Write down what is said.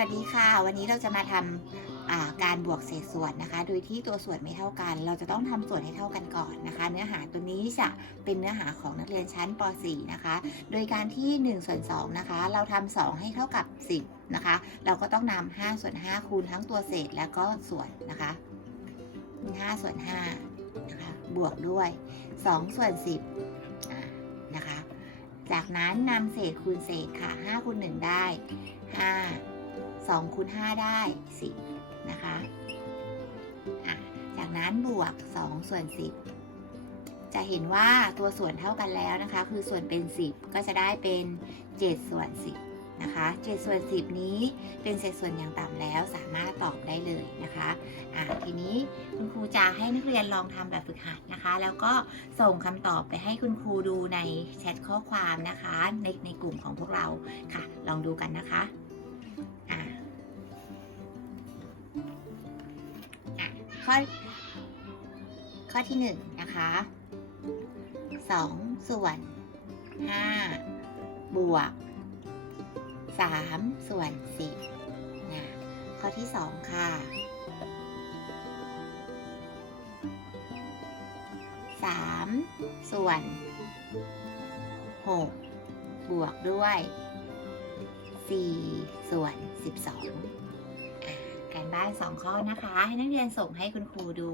วัสดีค่ะ วันนี้เราจะมาทำอ่าการบวกเศษส่วนนะคะ โดยที่ตัวส่วนไม่เท่ากัน เราจะต้องทำส่วนให้เท่ากันก่อนนะคะ เนื้อหาตัวนี้จะเป็นเนื้อหาของนักเรียนชั้นป .4 นะคะ โดยการที่1ส่วน2นะคะ เราทำ2ให้เท่ากับ 10นะคะ เราก็ต้องนำ5ส่วน5คูณทั้งตัวเศษแล้วก็ส่วนนะคะ5ส่วน5นะคะ บวกด้วย 2 ส่วน 10นะคะ จากนั้นนำเศษคูณเศษค่ะ5คูณ1ได้5 2คูณ5ได้ 10 นะคะะจากนั้นบวก 2 ส่วน 10 จะเห็นว่าตัวส่วนเท่ากันแล้วนะคะ คือส่วนเป็น 10 ก็จะได้เป็น 7 ส่วน 10 นะคะ 7 ส่วน 10 นี้เป็นเศษส่วนอย่างต่ำแล้วสามารถตอบได้เลยนะคะะทีนี้คุณครูจะให้นักเรียนลองทำแบบฝึกหัดนะคะ แล้วก็ส่งคำตอบไปให้คุณครูดูในแชทข้อความนะคะ ในในกลุ่มของพวกเราค่ะ ลองดูกันนะคะ ข้อ ข้อที่หนึ่งนะคะสองส่วนห้าบวกสามส่วนสิบนะข้อที่สองค่ะสามส่วนหกบวกด้วยสี่ส่วน บ้านสองข้อนะคะ ให้นักเรียนส่งให้คุณครูดู